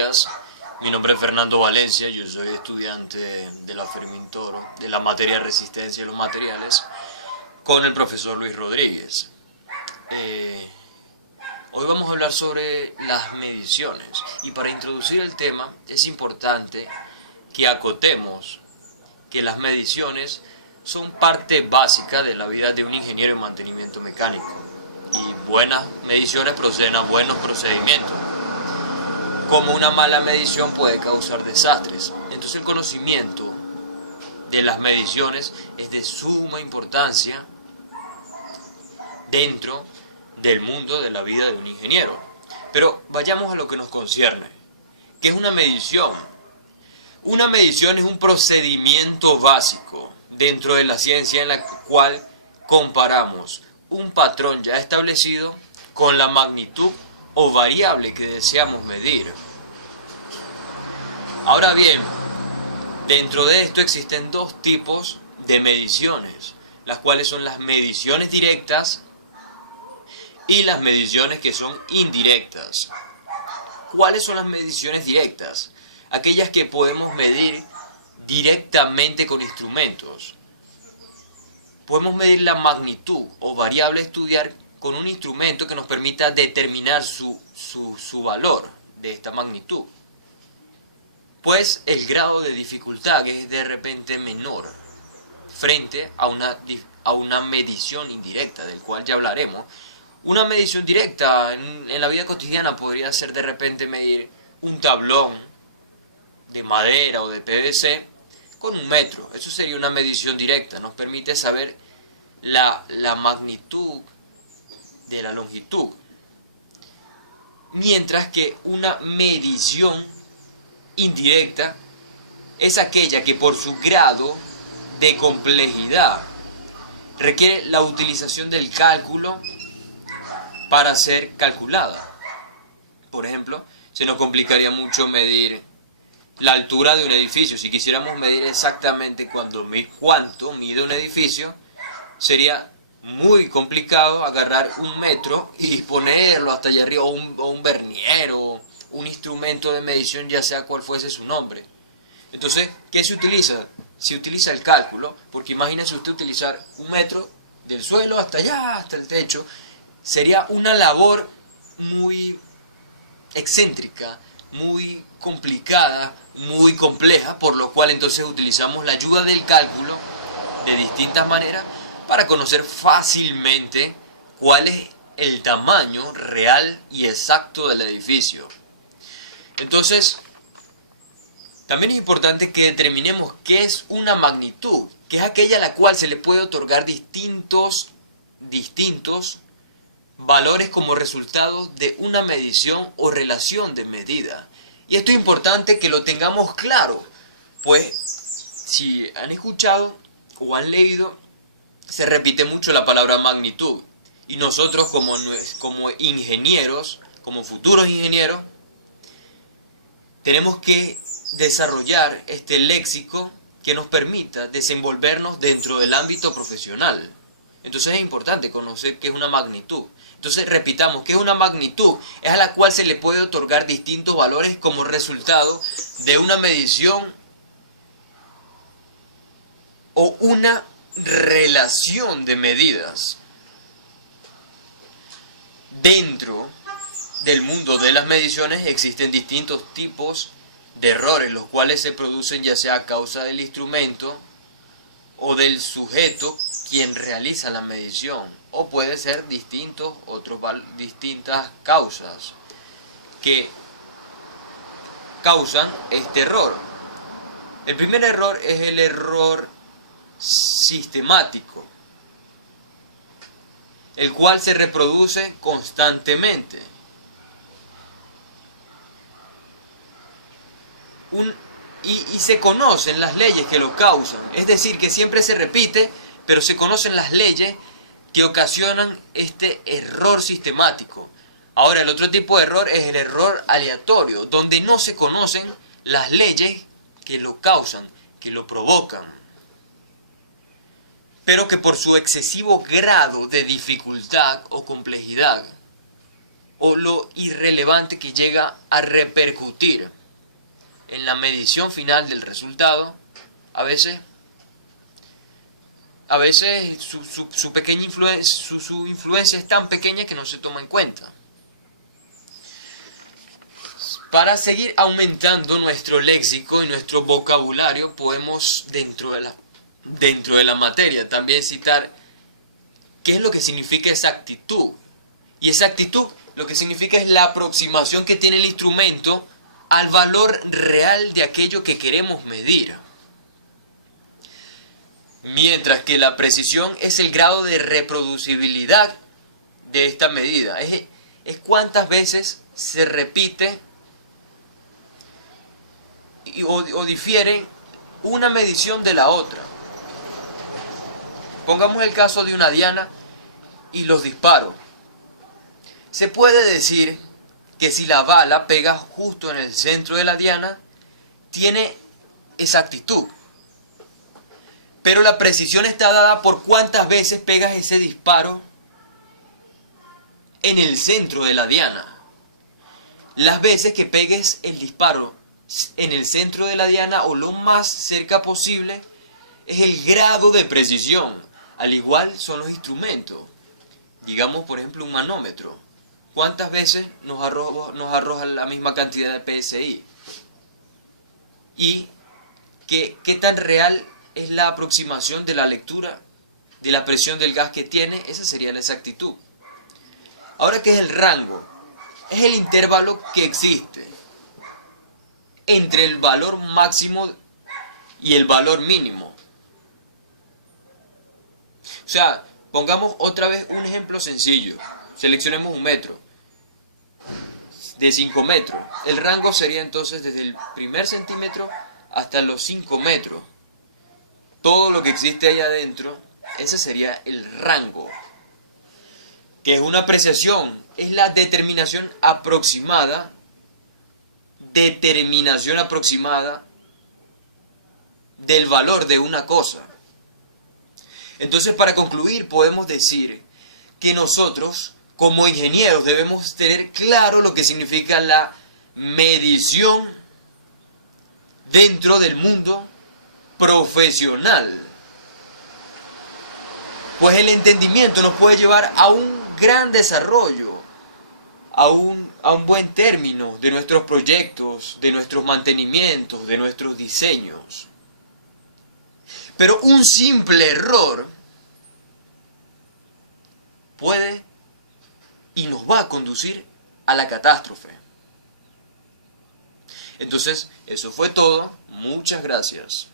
días. Mi nombre es Fernando Valencia, yo soy estudiante de la Fermintoro, de la materia Resistencia de los Materiales, con el profesor Luis Rodríguez. Hoy vamos a hablar sobre las mediciones, y para introducir el tema es importante que acotemos que las mediciones son parte básica de la vida de un ingeniero en mantenimiento mecánico, y buenas mediciones proceden a buenos procedimientos. Como una mala medición puede causar desastres. Entonces el conocimiento de las mediciones es de suma importancia dentro del mundo de la vida de un ingeniero. Pero vayamos a lo que nos concierne. ¿Qué es una medición? Una medición es un procedimiento básico dentro de la ciencia en la cual comparamos un patrón ya establecido con la magnitud o variable que deseamos medir. Ahora bien, dentro de esto existen dos tipos de mediciones, las cuales son las mediciones directas y las mediciones que son indirectas. ¿Cuáles son las mediciones directas? Aquellas que podemos medir directamente con instrumentos. Podemos medir la magnitud o variable a estudiar con un instrumento que nos permita determinar su valor de esta magnitud. Pues el grado de dificultad es de repente menor frente a una medición indirecta, del cual ya hablaremos. Una medición directa en la vida cotidiana podría ser de repente medir un tablón de madera o de PVC con 1 metro. Eso sería una medición directa, nos permite saber la magnitud de la longitud. Mientras que una medición indirecta es aquella que por su grado de complejidad requiere la utilización del cálculo para ser calculada. Por ejemplo, se nos complicaría mucho medir la altura de un edificio. Si quisiéramos medir exactamente cuánto mide un edificio, sería muy complicado agarrar 1 metro y ponerlo hasta allá arriba, o un vernier, o un instrumento de medición, ya sea cual fuese su nombre. Entonces, ¿qué se utiliza? Se utiliza el cálculo, porque imagínense usted utilizar 1 metro del suelo hasta allá, hasta el techo. Sería una labor muy excéntrica, muy complicada, muy compleja, por lo cual entonces utilizamos la ayuda del cálculo de distintas maneras para conocer fácilmente cuál es el tamaño real y exacto del edificio. Entonces, también es importante que determinemos qué es una magnitud, que es aquella a la cual se le puede otorgar distintos valores como resultado de una medición o relación de medida. Y esto es importante que lo tengamos claro, pues si han escuchado o han leído, se repite mucho la palabra magnitud. Y nosotros como ingenieros, como futuros ingenieros, tenemos que desarrollar este léxico que nos permita desenvolvernos dentro del ámbito profesional. Entonces es importante conocer qué es una magnitud. Entonces repitamos, ¿qué es una magnitud? Es a la cual se le puede otorgar distintos valores como resultado de una medición o una relación de medidas. Dentro del mundo de las mediciones existen distintos tipos de errores, los cuales se producen ya sea a causa del instrumento o del sujeto quien realiza la medición, o puede ser distintas causas que causan este error. El primer error es el error sistemático, el cual se reproduce constantemente. Y se conocen las leyes que lo causan, es decir, que siempre se repite, pero se conocen las leyes que ocasionan este error sistemático. Ahora, el otro tipo de error es el error aleatorio, donde no se conocen las leyes que lo causan, que lo provocan, pero que por su excesivo grado de dificultad o complejidad o lo irrelevante que llega a repercutir en la medición final del resultado, a veces su pequeña su influencia es tan pequeña que no se toma en cuenta. Para seguir aumentando nuestro léxico y nuestro vocabulario, podemos, dentro de la materia, también citar qué es lo que significa exactitud. Y exactitud lo que significa es la aproximación que tiene el instrumento al valor real de aquello que queremos medir. Mientras que la precisión es el grado de reproducibilidad de esta medida. Es cuántas veces se repite o difiere una medición de la otra. Pongamos el caso de una diana y los disparos. Se puede decir que si la bala pega justo en el centro de la diana, tiene exactitud. Pero la precisión está dada por cuántas veces pegas ese disparo en el centro de la diana. Las veces que pegues el disparo en el centro de la diana o lo más cerca posible es el grado de precisión. Al igual son los instrumentos. Digamos, por ejemplo, un manómetro. ¿Cuántas veces nos arroja la misma cantidad de PSI? ¿Y qué tan real es la aproximación de la lectura de la presión del gas que tiene? Esa sería la exactitud. Ahora, ¿qué es el rango? Es el intervalo que existe entre el valor máximo y el valor mínimo. O sea, pongamos otra vez un ejemplo sencillo. Seleccionemos un metro de 5 metros. El rango sería entonces desde el primer centímetro hasta los 5 metros. Todo lo que existe ahí adentro, ese sería el rango. Que es una apreciación, es la determinación aproximada del valor de una cosa. Entonces, para concluir, podemos decir que nosotros, como ingenieros, debemos tener claro lo que significa la medición dentro del mundo profesional. Pues el entendimiento nos puede llevar a un gran desarrollo, a un buen término de nuestros proyectos, de nuestros mantenimientos, de nuestros diseños. Pero un simple error puede y nos va a conducir a la catástrofe. Entonces, eso fue todo. Muchas gracias.